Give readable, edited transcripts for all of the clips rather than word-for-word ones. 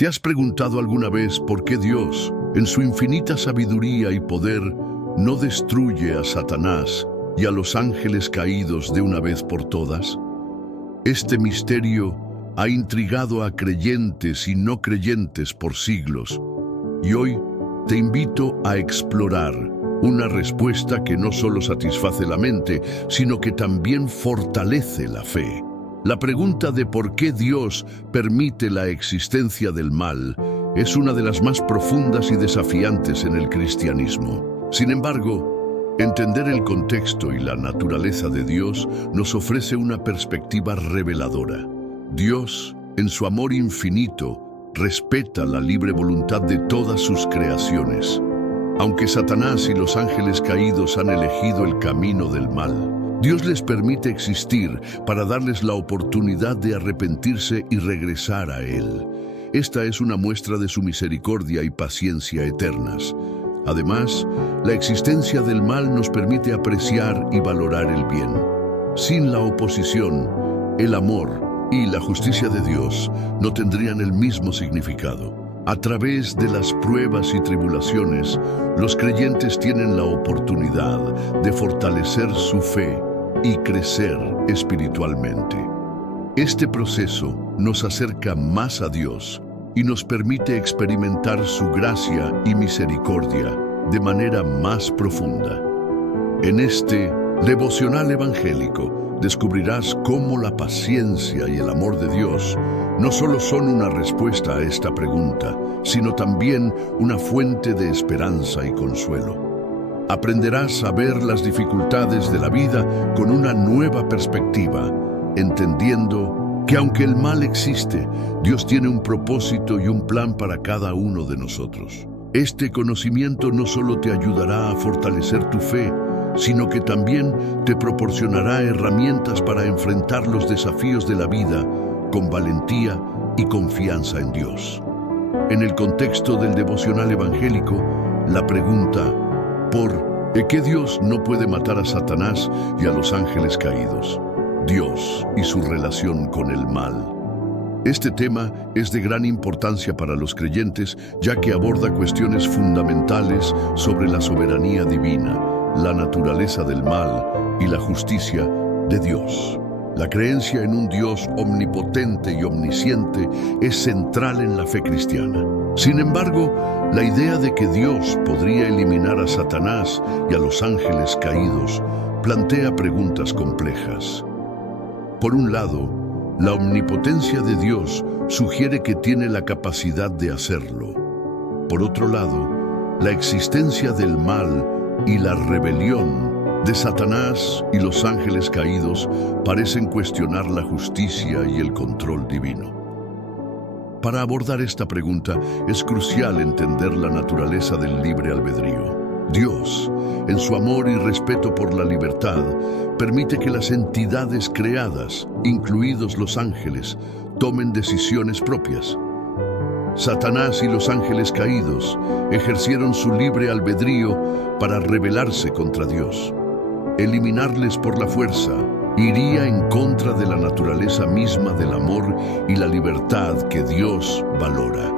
¿Te has preguntado alguna vez por qué Dios, en su infinita sabiduría y poder, no destruye a Satanás y a los ángeles caídos de una vez por todas? Este misterio ha intrigado a creyentes y no creyentes por siglos, y hoy te invito a explorar una respuesta que no solo satisface la mente, sino que también fortalece la fe. La pregunta de por qué Dios permite la existencia del mal es una de las más profundas y desafiantes en el cristianismo. Sin embargo, entender el contexto y la naturaleza de Dios nos ofrece una perspectiva reveladora. Dios, en su amor infinito, respeta la libre voluntad de todas sus creaciones. Aunque Satanás y los ángeles caídos han elegido el camino del mal, Dios les permite existir para darles la oportunidad de arrepentirse y regresar a Él. Esta es una muestra de su misericordia y paciencia eternas. Además, la existencia del mal nos permite apreciar y valorar el bien. Sin la oposición, el amor y la justicia de Dios no tendrían el mismo significado. A través de las pruebas y tribulaciones, los creyentes tienen la oportunidad de fortalecer su fe y crecer espiritualmente. Este proceso nos acerca más a Dios y nos permite experimentar su gracia y misericordia de manera más profunda. En este devocional evangélico descubrirás cómo la paciencia y el amor de Dios no solo son una respuesta a esta pregunta, sino también una fuente de esperanza y consuelo. Aprenderás a ver las dificultades de la vida con una nueva perspectiva, entendiendo que aunque el mal existe, Dios tiene un propósito y un plan para cada uno de nosotros. Este conocimiento no solo te ayudará a fortalecer tu fe, sino que también te proporcionará herramientas para enfrentar los desafíos de la vida con valentía y confianza en Dios. En el contexto del devocional evangélico, la pregunta ¿por qué Dios no puede matar a Satanás y a los ángeles caídos? Dios y su relación con el mal. Este tema es de gran importancia para los creyentes, ya que aborda cuestiones fundamentales sobre la soberanía divina, la naturaleza del mal y la justicia de Dios. La creencia en un Dios omnipotente y omnisciente es central en la fe cristiana. Sin embargo, la idea de que Dios podría eliminar a Satanás y a los ángeles caídos plantea preguntas complejas. Por un lado, la omnipotencia de Dios sugiere que tiene la capacidad de hacerlo. Por otro lado, la existencia del mal y la rebelión de Satanás y los ángeles caídos parecen cuestionar la justicia y el control divino. Para abordar esta pregunta, es crucial entender la naturaleza del libre albedrío. Dios, en su amor y respeto por la libertad, permite que las entidades creadas, incluidos los ángeles, tomen decisiones propias. Satanás y los ángeles caídos ejercieron su libre albedrío para rebelarse contra Dios. Eliminarles por la fuerza iría en contra de la naturaleza misma del amor y la libertad que Dios valora.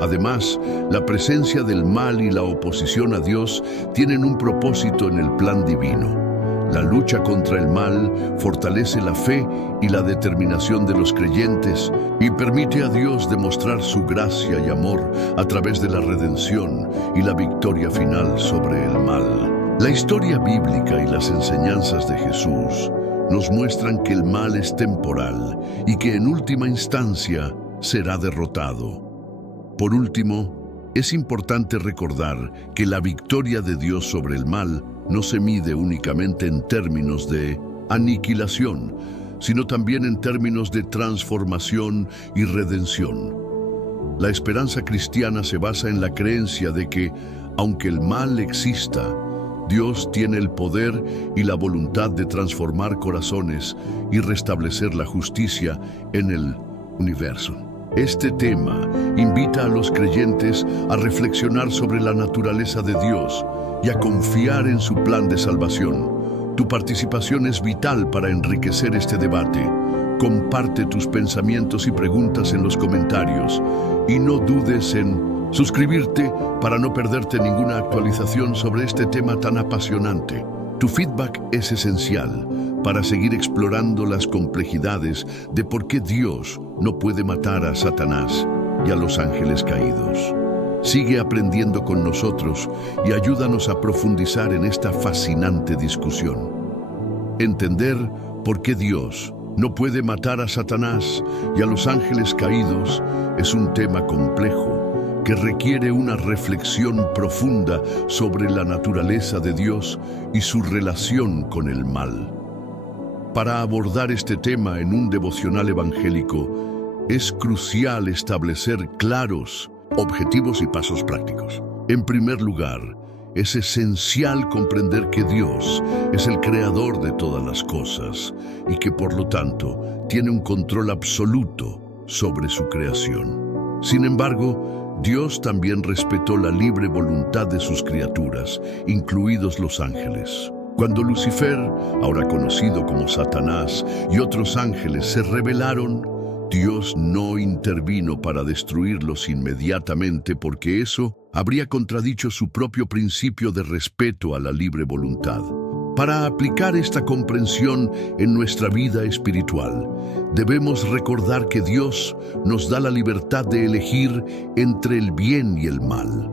Además, la presencia del mal y la oposición a Dios tienen un propósito en el plan divino. La lucha contra el mal fortalece la fe y la determinación de los creyentes y permite a Dios demostrar su gracia y amor a través de la redención y la victoria final sobre el mal. La historia bíblica y las enseñanzas de Jesús nos muestran que el mal es temporal y que en última instancia será derrotado. Por último, es importante recordar que la victoria de Dios sobre el mal no se mide únicamente en términos de aniquilación, sino también en términos de transformación y redención. La esperanza cristiana se basa en la creencia de que, aunque el mal exista, Dios tiene el poder y la voluntad de transformar corazones y restablecer la justicia en el universo. Este tema invita a los creyentes a reflexionar sobre la naturaleza de Dios y a confiar en su plan de salvación. Tu participación es vital para enriquecer este debate. Comparte tus pensamientos y preguntas en los comentarios y no dudes en suscribirte para no perderte ninguna actualización sobre este tema tan apasionante. Tu feedback es esencial para seguir explorando las complejidades de por qué Dios no puede matar a Satanás y a los ángeles caídos. Sigue aprendiendo con nosotros y ayúdanos a profundizar en esta fascinante discusión. Entender por qué Dios no puede matar a Satanás y a los ángeles caídos es un tema complejo que requiere una reflexión profunda sobre la naturaleza de Dios y su relación con el mal. Para abordar este tema en un devocional evangélico, es crucial establecer claros objetivos y pasos prácticos. En primer lugar, es esencial comprender que Dios es el creador de todas las cosas y que por lo tanto tiene un control absoluto sobre su creación. Sin embargo, Dios también respetó la libre voluntad de sus criaturas, incluidos los ángeles. Cuando Lucifer, ahora conocido como Satanás, y otros ángeles se rebelaron, Dios no intervino para destruirlos inmediatamente porque eso habría contradicho su propio principio de respeto a la libre voluntad. Para aplicar esta comprensión en nuestra vida espiritual, debemos recordar que Dios nos da la libertad de elegir entre el bien y el mal.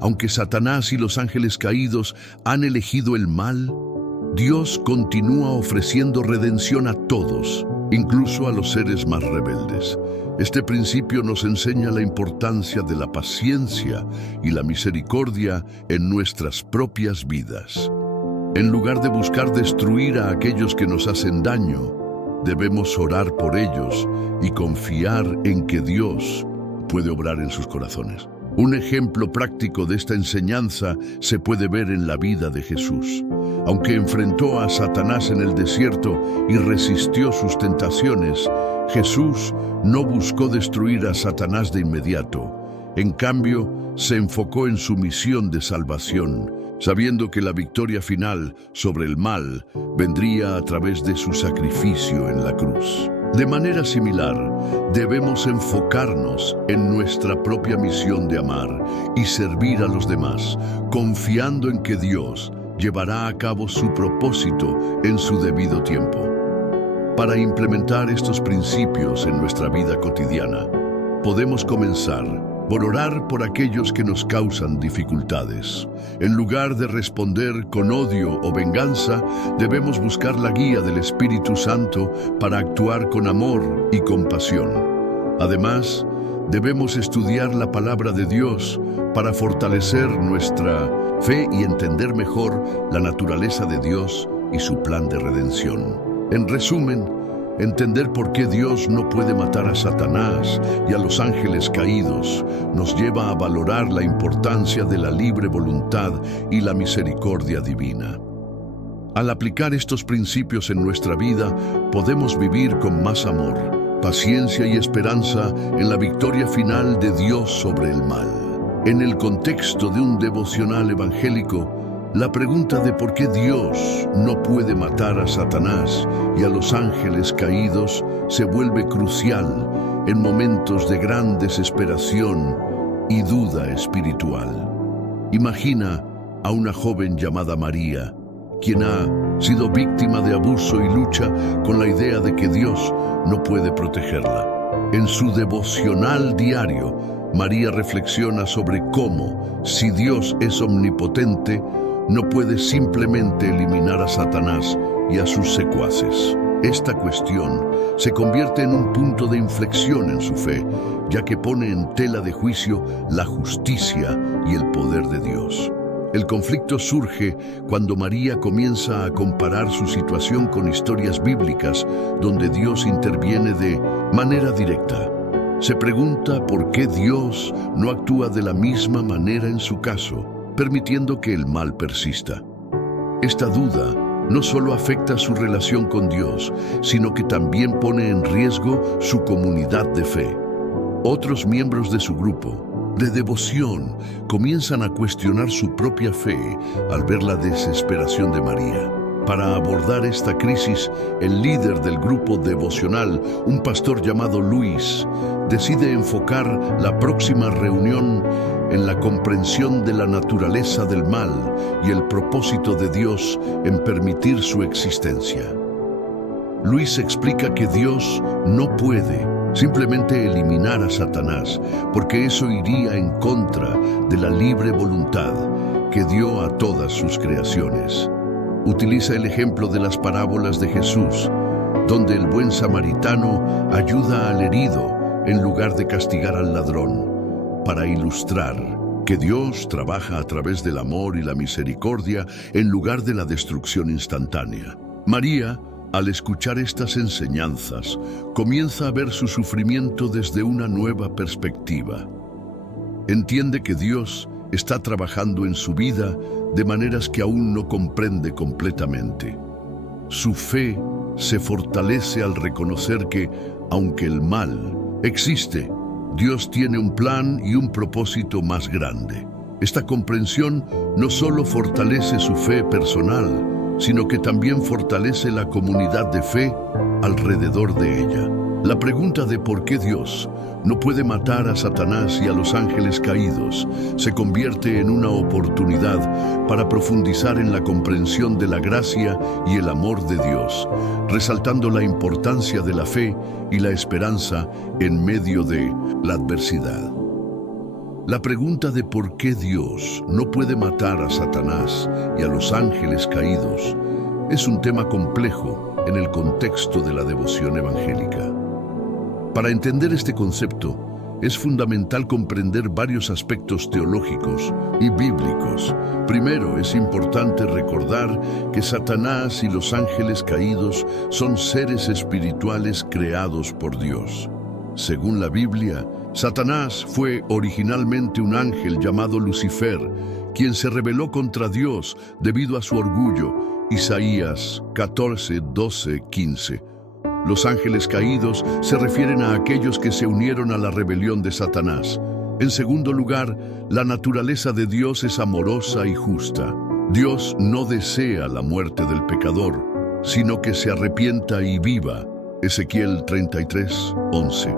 Aunque Satanás y los ángeles caídos han elegido el mal, Dios continúa ofreciendo redención a todos, incluso a los seres más rebeldes. Este principio nos enseña la importancia de la paciencia y la misericordia en nuestras propias vidas. En lugar de buscar destruir a aquellos que nos hacen daño, debemos orar por ellos y confiar en que Dios puede obrar en sus corazones. Un ejemplo práctico de esta enseñanza se puede ver en la vida de Jesús. Aunque enfrentó a Satanás en el desierto y resistió sus tentaciones, Jesús no buscó destruir a Satanás de inmediato. En cambio, se enfocó en su misión de salvación, sabiendo que la victoria final sobre el mal vendría a través de su sacrificio en la cruz. De manera similar, debemos enfocarnos en nuestra propia misión de amar y servir a los demás, confiando en que Dios llevará a cabo su propósito en su debido tiempo. Para implementar estos principios en nuestra vida cotidiana, podemos comenzar por orar por aquellos que nos causan dificultades. En lugar de responder con odio o venganza, debemos buscar la guía del Espíritu Santo para actuar con amor y compasión. Además, debemos estudiar la palabra de Dios para fortalecer nuestra fe y entender mejor la naturaleza de Dios y su plan de redención. En resumen, entender por qué Dios no puede matar a Satanás y a los ángeles caídos nos lleva a valorar la importancia de la libre voluntad y la misericordia divina. Al aplicar estos principios en nuestra vida, podemos vivir con más amor, paciencia y esperanza en la victoria final de Dios sobre el mal. En el contexto de un devocional evangélico, la pregunta de por qué Dios no puede matar a Satanás y a los ángeles caídos se vuelve crucial en momentos de gran desesperación y duda espiritual. Imagina a una joven llamada María, quien ha sido víctima de abuso y lucha con la idea de que Dios no puede protegerla. En su devocional diario, María reflexiona sobre cómo, si Dios es omnipotente, no puede simplemente eliminar a Satanás y a sus secuaces. Esta cuestión se convierte en un punto de inflexión en su fe, ya que pone en tela de juicio la justicia y el poder de Dios. El conflicto surge cuando María comienza a comparar su situación con historias bíblicas donde Dios interviene de manera directa. Se pregunta por qué Dios no actúa de la misma manera en su caso, permitiendo que el mal persista. Esta duda no solo afecta su relación con Dios, sino que también pone en riesgo su comunidad de fe. Otros miembros de su grupo de devoción comienzan a cuestionar su propia fe al ver la desesperación de María. Para abordar esta crisis, el líder del grupo devocional, un pastor llamado Luis, decide enfocar la próxima reunión en la comprensión de la naturaleza del mal y el propósito de Dios en permitir su existencia. Luis explica que Dios no puede simplemente eliminar a Satanás, porque eso iría en contra de la libre voluntad que dio a todas sus creaciones. Utiliza el ejemplo de las parábolas de Jesús, donde el buen samaritano ayuda al herido en lugar de castigar al ladrón, para ilustrar que Dios trabaja a través del amor y la misericordia en lugar de la destrucción instantánea. María, al escuchar estas enseñanzas, comienza a ver su sufrimiento desde una nueva perspectiva. Entiende que Dios está trabajando en su vida de maneras que aún no comprende completamente. Su fe se fortalece al reconocer que, aunque el mal existe, Dios tiene un plan y un propósito más grande. Esta comprensión no solo fortalece su fe personal, sino que también fortalece la comunidad de fe alrededor de ella. La pregunta de por qué Dios no puede matar a Satanás y a los ángeles caídos se convierte en una oportunidad para profundizar en la comprensión de la gracia y el amor de Dios, resaltando la importancia de la fe y la esperanza en medio de la adversidad. La pregunta de por qué Dios no puede matar a Satanás y a los ángeles caídos es un tema complejo en el contexto de la devoción evangélica. Para entender este concepto, es fundamental comprender varios aspectos teológicos y bíblicos. Primero, es importante recordar que Satanás y los ángeles caídos son seres espirituales creados por Dios. Según la Biblia, Satanás fue originalmente un ángel llamado Lucifer, quien se rebeló contra Dios debido a su orgullo. Isaías 14, 12, 15. Los ángeles caídos se refieren a aquellos que se unieron a la rebelión de Satanás. En segundo lugar, la naturaleza de Dios es amorosa y justa. Dios no desea la muerte del pecador, sino que se arrepienta y viva. Ezequiel 33, 11.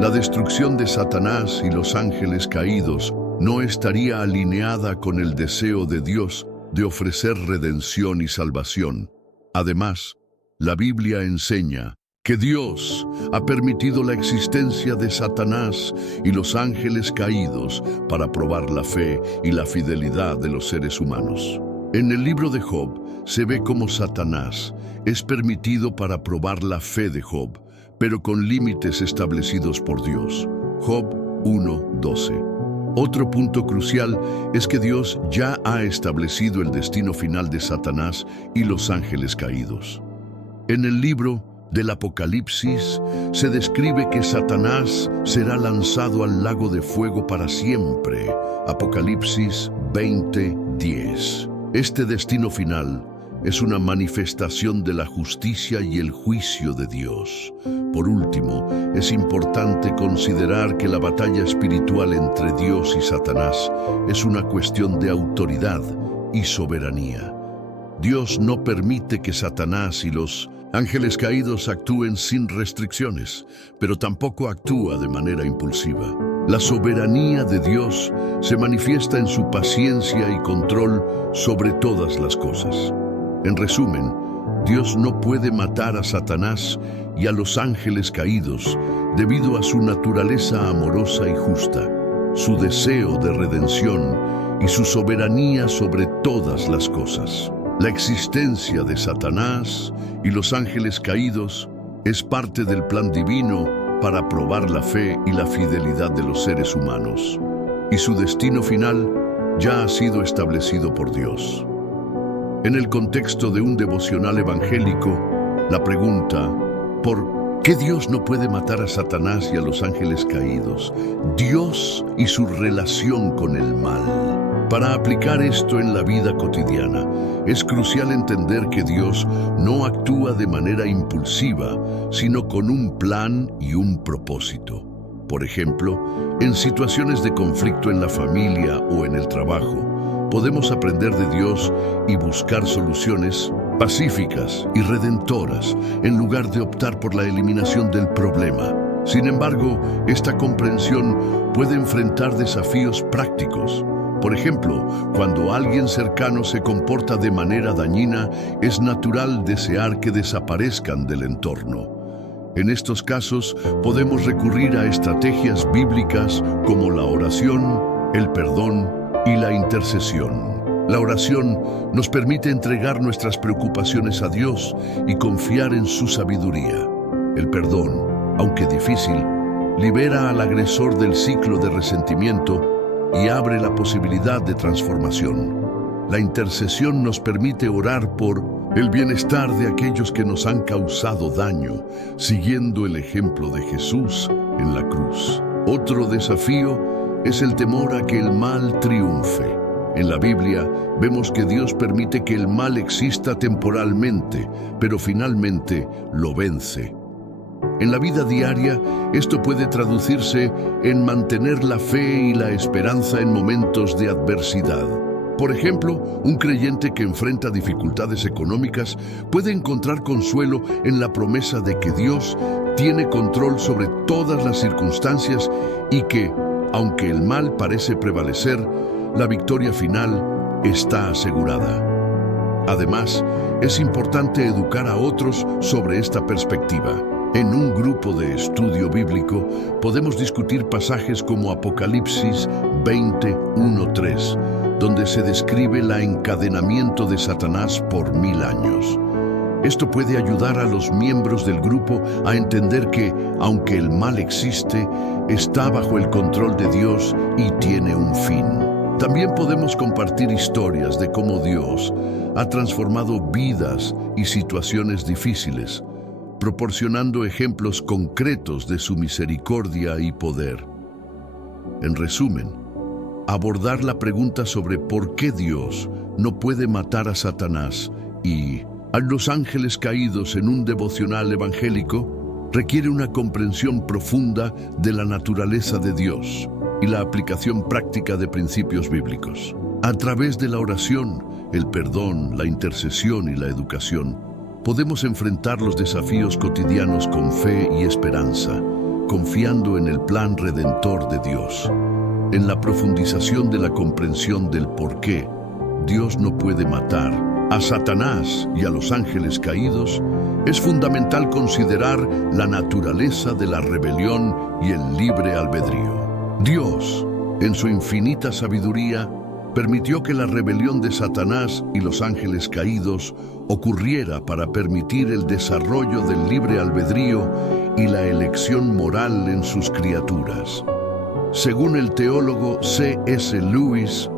La destrucción de Satanás y los ángeles caídos no estaría alineada con el deseo de Dios de ofrecer redención y salvación. Además, la Biblia enseña que Dios ha permitido la existencia de Satanás y los ángeles caídos para probar la fe y la fidelidad de los seres humanos. En el libro de Job se ve cómo Satanás es permitido para probar la fe de Job, pero con límites establecidos por Dios. Job 1:12. Otro punto crucial es que Dios ya ha establecido el destino final de Satanás y los ángeles caídos. En el libro del Apocalipsis se describe que Satanás será lanzado al lago de fuego para siempre. Apocalipsis 20:10. Este destino final es una manifestación de la justicia y el juicio de Dios. Por último, es importante considerar que la batalla espiritual entre Dios y Satanás es una cuestión de autoridad y soberanía. Dios no permite que Satanás y los ángeles caídos actúen sin restricciones, pero tampoco actúa de manera impulsiva. La soberanía de Dios se manifiesta en su paciencia y control sobre todas las cosas. En resumen, Dios no puede matar a Satanás y a los ángeles caídos debido a su naturaleza amorosa y justa, su deseo de redención y su soberanía sobre todas las cosas. La existencia de Satanás y los ángeles caídos es parte del plan divino para probar la fe y la fidelidad de los seres humanos, y su destino final ya ha sido establecido por Dios. En el contexto de un devocional evangélico, la pregunta, ¿por qué Dios no puede matar a Satanás y a los ángeles caídos? Dios y su relación con el mal. Para aplicar esto en la vida cotidiana, es crucial entender que Dios no actúa de manera impulsiva, sino con un plan y un propósito. Por ejemplo, en situaciones de conflicto en la familia o en el trabajo, podemos aprender de Dios y buscar soluciones pacíficas y redentoras, en lugar de optar por la eliminación del problema. Sin embargo, esta comprensión puede enfrentar desafíos prácticos. Por ejemplo, cuando alguien cercano se comporta de manera dañina, es natural desear que desaparezcan del entorno. En estos casos, podemos recurrir a estrategias bíblicas como la oración, el perdón y la intercesión. La oración nos permite entregar nuestras preocupaciones a Dios y confiar en su sabiduría. El perdón, aunque difícil, libera al agresor del ciclo de resentimiento y abre la posibilidad de transformación. La intercesión nos permite orar por el bienestar de aquellos que nos han causado daño, siguiendo el ejemplo de Jesús en la cruz. Otro desafío es el temor a que el mal triunfe. En la Biblia vemos que Dios permite que el mal exista temporalmente, pero finalmente lo vence. En la vida diaria, esto puede traducirse en mantener la fe y la esperanza en momentos de adversidad. Por ejemplo, un creyente que enfrenta dificultades económicas puede encontrar consuelo en la promesa de que Dios tiene control sobre todas las circunstancias y que, aunque el mal parece prevalecer, la victoria final está asegurada. Además, es importante educar a otros sobre esta perspectiva. En un grupo de estudio bíblico podemos discutir pasajes como Apocalipsis 20:1-3, donde se describe el encadenamiento de Satanás por 1000 años. Esto puede ayudar a los miembros del grupo a entender que, aunque el mal existe, está bajo el control de Dios y tiene un fin. También podemos compartir historias de cómo Dios ha transformado vidas y situaciones difíciles, proporcionando ejemplos concretos de su misericordia y poder. En resumen, abordar la pregunta sobre por qué Dios no puede matar a Satanás y a los ángeles caídos en un devocional evangélico requiere una comprensión profunda de la naturaleza de Dios y la aplicación práctica de principios bíblicos. A través de la oración, el perdón, la intercesión y la educación, podemos enfrentar los desafíos cotidianos con fe y esperanza, confiando en el plan redentor de Dios. En la profundización de la comprensión del por qué Dios no puede matar a Satanás y a los ángeles caídos, es fundamental considerar la naturaleza de la rebelión y el libre albedrío. Dios, en su infinita sabiduría, permitió que la rebelión de Satanás y los ángeles caídos ocurriera para permitir el desarrollo del libre albedrío y la elección moral en sus criaturas. Según el teólogo C.S. Lewis,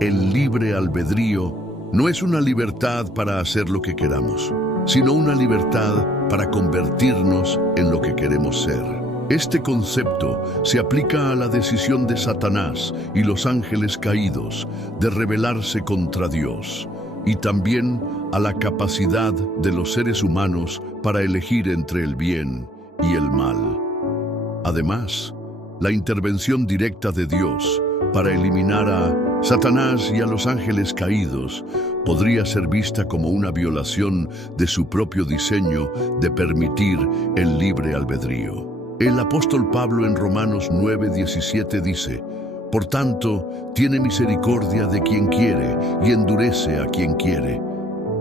el libre albedrío no es una libertad para hacer lo que queramos, sino una libertad para convertirnos en lo que queremos ser. Este concepto se aplica a la decisión de Satanás y los ángeles caídos de rebelarse contra Dios, y también a la capacidad de los seres humanos para elegir entre el bien y el mal. Además, la intervención directa de Dios para eliminar a Satanás y a los ángeles caídos podría ser vista como una violación de su propio diseño de permitir el libre albedrío. El apóstol Pablo en Romanos 9:17 dice: «Por tanto, tiene misericordia de quien quiere y endurece a quien quiere».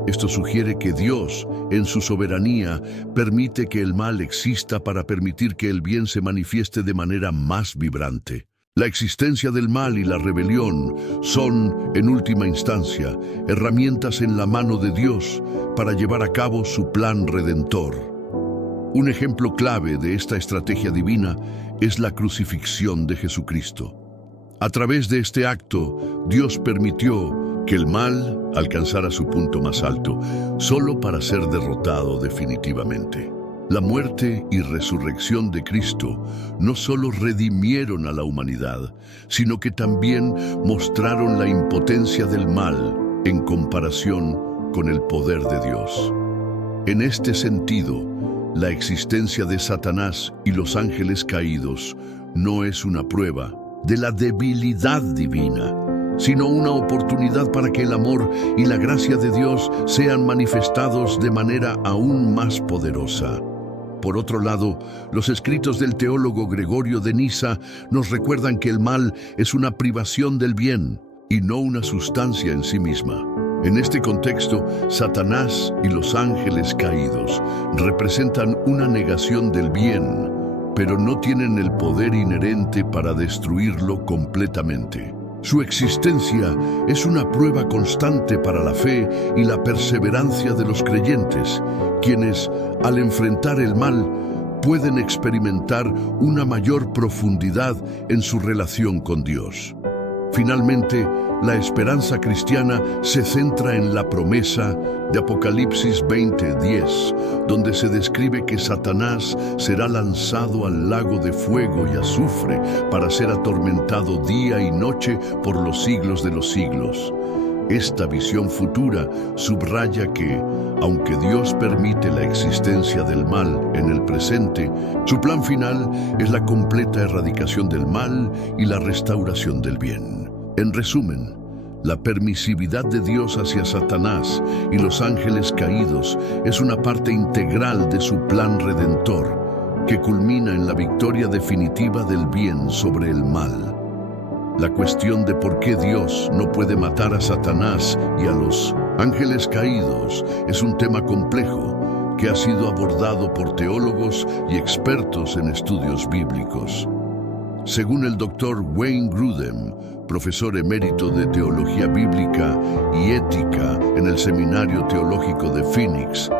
Esto sugiere que Dios, en su soberanía, permite que el mal exista para permitir que el bien se manifieste de manera más vibrante. La existencia del mal y la rebelión son, en última instancia, herramientas en la mano de Dios para llevar a cabo su plan redentor. Un ejemplo clave de esta estrategia divina es la crucifixión de Jesucristo. A través de este acto, Dios permitió que el mal alcanzara su punto más alto, solo para ser derrotado definitivamente. La muerte y resurrección de Cristo no solo redimieron a la humanidad, sino que también mostraron la impotencia del mal en comparación con el poder de Dios. En este sentido, la existencia de Satanás y los ángeles caídos no es una prueba de la debilidad divina, sino una oportunidad para que el amor y la gracia de Dios sean manifestados de manera aún más poderosa. Por otro lado, los escritos del teólogo Gregorio de Nisa nos recuerdan que el mal es una privación del bien y no una sustancia en sí misma. En este contexto, Satanás y los ángeles caídos representan una negación del bien, pero no tienen el poder inherente para destruirlo completamente. Su existencia es una prueba constante para la fe y la perseverancia de los creyentes, quienes, al enfrentar el mal, pueden experimentar una mayor profundidad en su relación con Dios. Finalmente, la esperanza cristiana se centra en la promesa de Apocalipsis 20:10, donde se describe que Satanás será lanzado al lago de fuego y azufre para ser atormentado día y noche por los siglos de los siglos. Esta visión futura subraya que, aunque Dios permite la existencia del mal en el presente, su plan final es la completa erradicación del mal y la restauración del bien. En resumen, la permisividad de Dios hacia Satanás y los ángeles caídos es una parte integral de su plan redentor, que culmina en la victoria definitiva del bien sobre el mal. La cuestión de por qué Dios no puede matar a Satanás y a los ángeles caídos es un tema complejo que ha sido abordado por teólogos y expertos en estudios bíblicos. Según el Dr. Wayne Grudem, profesor emérito de Teología Bíblica y Ética en el Seminario Teológico de Phoenix,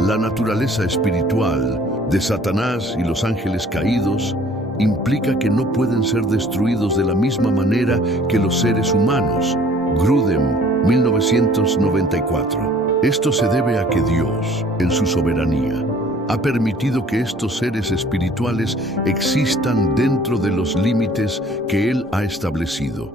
la naturaleza espiritual de Satanás y los ángeles caídos implica que no pueden ser destruidos de la misma manera que los seres humanos. Grudem, 1994. Esto se debe a que Dios, en su soberanía, ha permitido que estos seres espirituales existan dentro de los límites que Él ha establecido.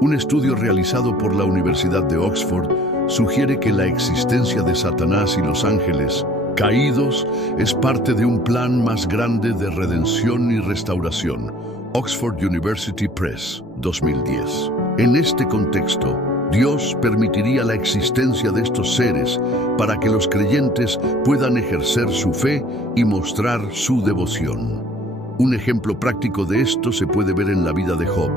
Un estudio realizado por la Universidad de Oxford sugiere que la existencia de Satanás y los ángeles caídos es parte de un plan más grande de redención y restauración. Oxford University Press, 2010. En este contexto, Dios permitiría la existencia de estos seres para que los creyentes puedan ejercer su fe y mostrar su devoción. Un ejemplo práctico de esto se puede ver en la vida de Job,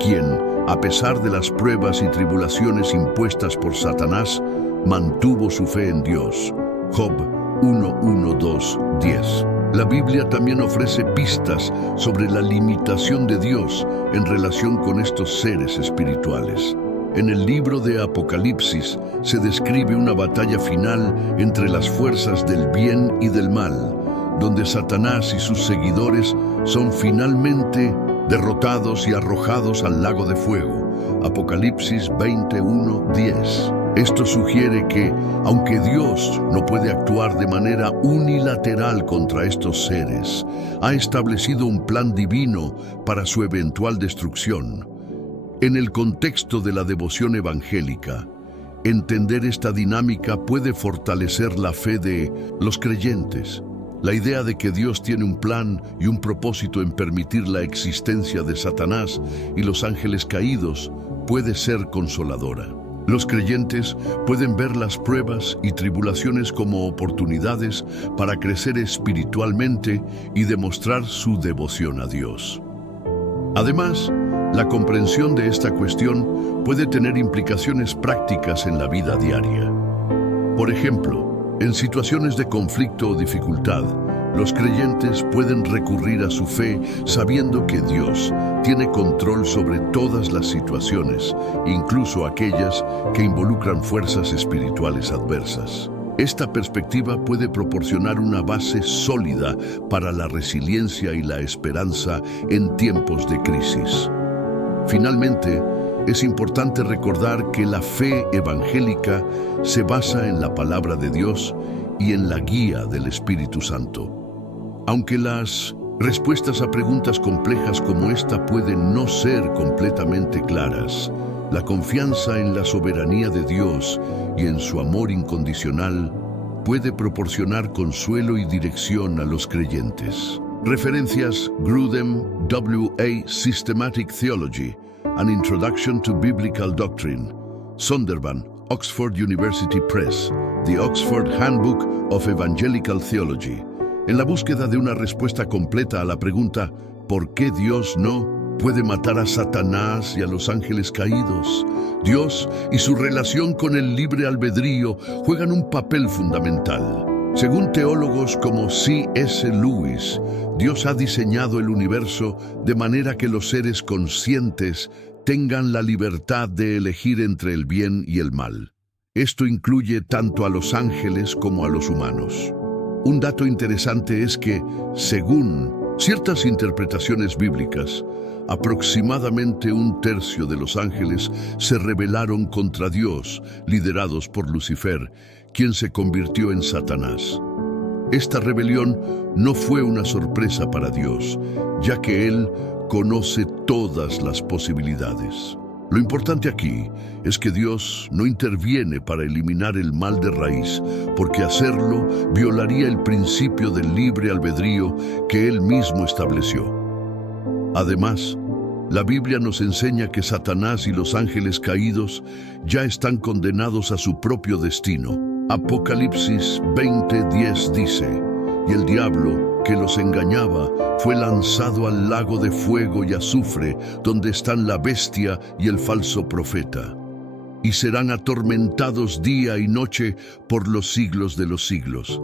quien, a pesar de las pruebas y tribulaciones impuestas por Satanás, mantuvo su fe en Dios. Job 1:1-2-10. La Biblia también ofrece pistas sobre la limitación de Dios en relación con estos seres espirituales. En el libro de Apocalipsis se describe una batalla final entre las fuerzas del bien y del mal, donde Satanás y sus seguidores son finalmente derrotados y arrojados al lago de fuego. Apocalipsis 21:10. Esto sugiere que, aunque Dios no puede actuar de manera unilateral contra estos seres, ha establecido un plan divino para su eventual destrucción. En el contexto de la devoción evangélica, entender esta dinámica puede fortalecer la fe de los creyentes. La idea de que Dios tiene un plan y un propósito en permitir la existencia de Satanás y los ángeles caídos puede ser consoladora. Los creyentes pueden ver las pruebas y tribulaciones como oportunidades para crecer espiritualmente y demostrar su devoción a Dios. Además, la comprensión de esta cuestión puede tener implicaciones prácticas en la vida diaria. Por ejemplo, en situaciones de conflicto o dificultad, los creyentes pueden recurrir a su fe sabiendo que Dios tiene control sobre todas las situaciones, incluso aquellas que involucran fuerzas espirituales adversas. Esta perspectiva puede proporcionar una base sólida para la resiliencia y la esperanza en tiempos de crisis. Finalmente, es importante recordar que la fe evangélica se basa en la palabra de Dios y en la guía del Espíritu Santo. Aunque las respuestas a preguntas complejas como esta pueden no ser completamente claras, la confianza en la soberanía de Dios y en su amor incondicional puede proporcionar consuelo y dirección a los creyentes. Referencias: Grudem, W.A. Systematic Theology, An Introduction to Biblical Doctrine, Zondervan, Oxford University Press, The Oxford Handbook of Evangelical Theology, en la búsqueda de una respuesta completa a la pregunta ¿por qué Dios no puede matar a Satanás y a los ángeles caídos? Dios y su relación con el libre albedrío juegan un papel fundamental. Según teólogos como C.S. Lewis, Dios ha diseñado el universo de manera que los seres conscientes tengan la libertad de elegir entre el bien y el mal. Esto incluye tanto a los ángeles como a los humanos. Un dato interesante es que, según ciertas interpretaciones bíblicas, aproximadamente un tercio de los ángeles se rebelaron contra Dios, liderados por Lucifer, quien se convirtió en Satanás. Esta rebelión no fue una sorpresa para Dios, ya que Él conoce todas las posibilidades. Lo importante aquí es que Dios no interviene para eliminar el mal de raíz, porque hacerlo violaría el principio del libre albedrío que Él mismo estableció. Además, la Biblia nos enseña que Satanás y los ángeles caídos ya están condenados a su propio destino. Apocalipsis 20:10 dice, y el diablo que los engañaba fue lanzado al lago de fuego y azufre, donde están la bestia y el falso profeta, y serán atormentados día y noche por los siglos de los siglos.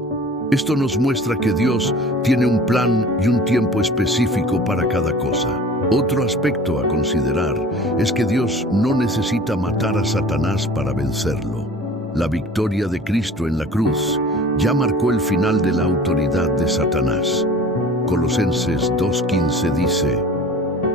Esto nos muestra que Dios tiene un plan y un tiempo específico para cada cosa. Otro aspecto a considerar es que Dios no necesita matar a Satanás para vencerlo. La victoria de Cristo en la cruz ya marcó el final de la autoridad de Satanás. Colosenses 2:15 dice,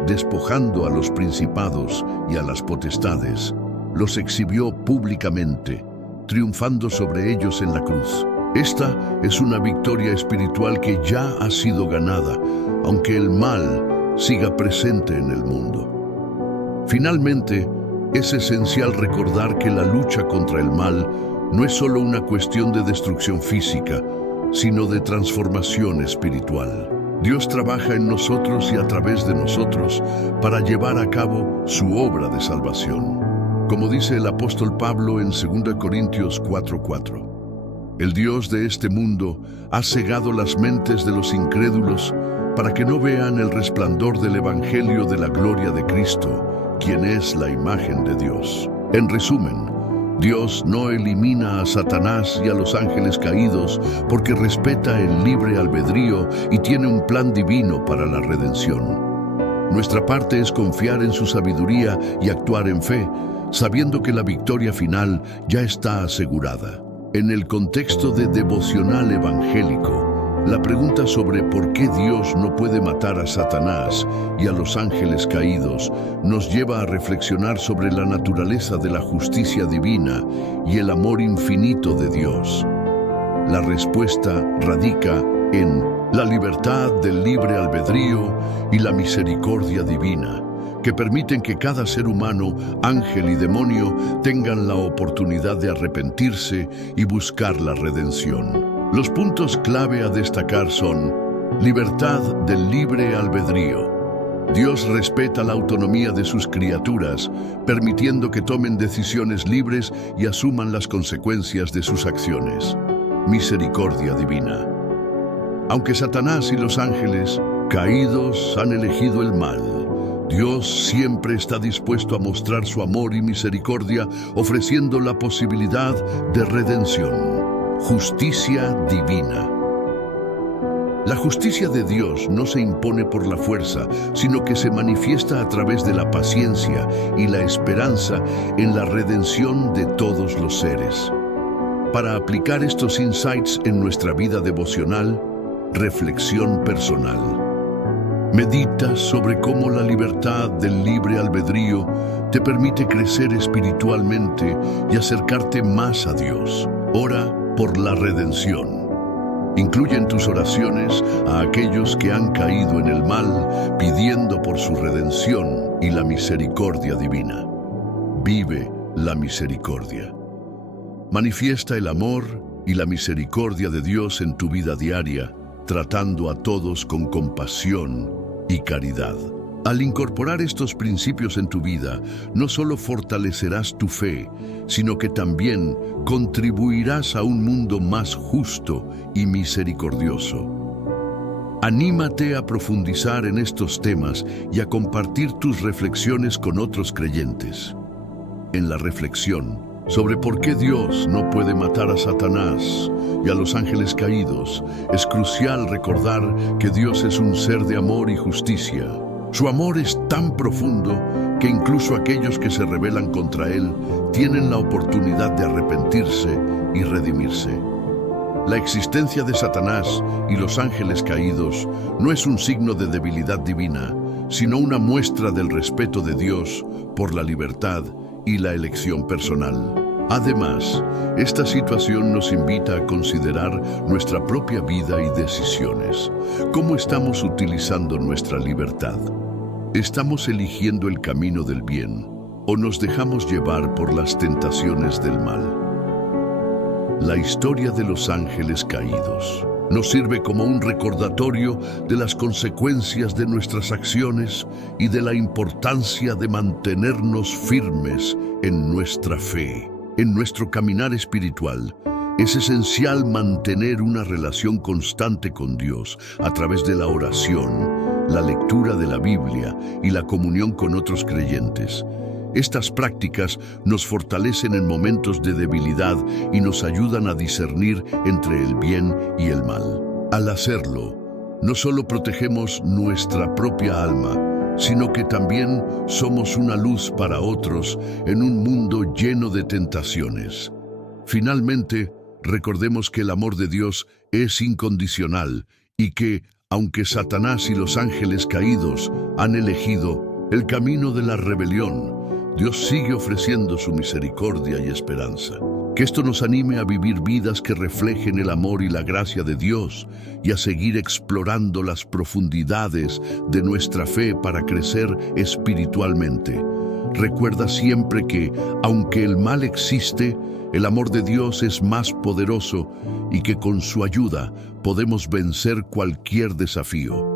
despojando a los principados y a las potestades, los exhibió públicamente, triunfando sobre ellos en la cruz. Esta es una victoria espiritual que ya ha sido ganada, aunque el mal siga presente en el mundo. Finalmente, es esencial recordar que la lucha contra el mal no es solo una cuestión de destrucción física, sino de transformación espiritual. Dios trabaja en nosotros y a través de nosotros para llevar a cabo su obra de salvación. Como dice el apóstol Pablo en 2 Corintios 4:4, el Dios de este mundo ha cegado las mentes de los incrédulos para que no vean el resplandor del Evangelio de la gloria de Cristo, quien es la imagen de Dios. En resumen, Dios no elimina a Satanás y a los ángeles caídos porque respeta el libre albedrío y tiene un plan divino para la redención. Nuestra parte es confiar en su sabiduría y actuar en fe, sabiendo que la victoria final ya está asegurada. En el contexto de devocional evangélico, la pregunta sobre por qué Dios no puede matar a Satanás y a los ángeles caídos nos lleva a reflexionar sobre la naturaleza de la justicia divina y el amor infinito de Dios. La respuesta radica en la libertad del libre albedrío y la misericordia divina, que permiten que cada ser humano, ángel y demonio, tengan la oportunidad de arrepentirse y buscar la redención. Los puntos clave a destacar son: libertad del libre albedrío. Dios respeta la autonomía de sus criaturas, permitiendo que tomen decisiones libres y asuman las consecuencias de sus acciones. Misericordia divina. Aunque Satanás y los ángeles caídos han elegido el mal, Dios siempre está dispuesto a mostrar su amor y misericordia, ofreciendo la posibilidad de redención. Justicia divina. La justicia de Dios no se impone por la fuerza, sino que se manifiesta a través de la paciencia y la esperanza en la redención de todos los seres. Para aplicar estos insights en nuestra vida devocional, reflexión personal. Medita sobre cómo la libertad del libre albedrío te permite crecer espiritualmente y acercarte más a Dios. Ora por la redención. Incluye en tus oraciones a aquellos que han caído en el mal, pidiendo por su redención y la misericordia divina. Vive la misericordia. Manifiesta el amor y la misericordia de Dios en tu vida diaria, tratando a todos con compasión y caridad. Al incorporar estos principios en tu vida, no solo fortalecerás tu fe, sino que también contribuirás a un mundo más justo y misericordioso. Anímate a profundizar en estos temas y a compartir tus reflexiones con otros creyentes. En la reflexión sobre por qué Dios no puede matar a Satanás y a los ángeles caídos, es crucial recordar que Dios es un ser de amor y justicia. Su amor es tan profundo que incluso aquellos que se rebelan contra Él tienen la oportunidad de arrepentirse y redimirse. La existencia de Satanás y los ángeles caídos no es un signo de debilidad divina, sino una muestra del respeto de Dios por la libertad y la elección personal. Además, esta situación nos invita a considerar nuestra propia vida y decisiones. ¿Cómo estamos utilizando nuestra libertad? ¿Estamos eligiendo el camino del bien o nos dejamos llevar por las tentaciones del mal? La historia de los ángeles caídos nos sirve como un recordatorio de las consecuencias de nuestras acciones y de la importancia de mantenernos firmes en nuestra fe. En nuestro caminar espiritual, es esencial mantener una relación constante con Dios a través de la oración, la lectura de la Biblia y la comunión con otros creyentes. Estas prácticas nos fortalecen en momentos de debilidad y nos ayudan a discernir entre el bien y el mal. Al hacerlo, no solo protegemos nuestra propia alma, sino que también somos una luz para otros en un mundo lleno de tentaciones. Finalmente, recordemos que el amor de Dios es incondicional y que, aunque Satanás y los ángeles caídos han elegido el camino de la rebelión, Dios sigue ofreciendo su misericordia y esperanza. Que esto nos anime a vivir vidas que reflejen el amor y la gracia de Dios y a seguir explorando las profundidades de nuestra fe para crecer espiritualmente. Recuerda siempre que, aunque el mal existe, el amor de Dios es más poderoso y que con su ayuda podemos vencer cualquier desafío.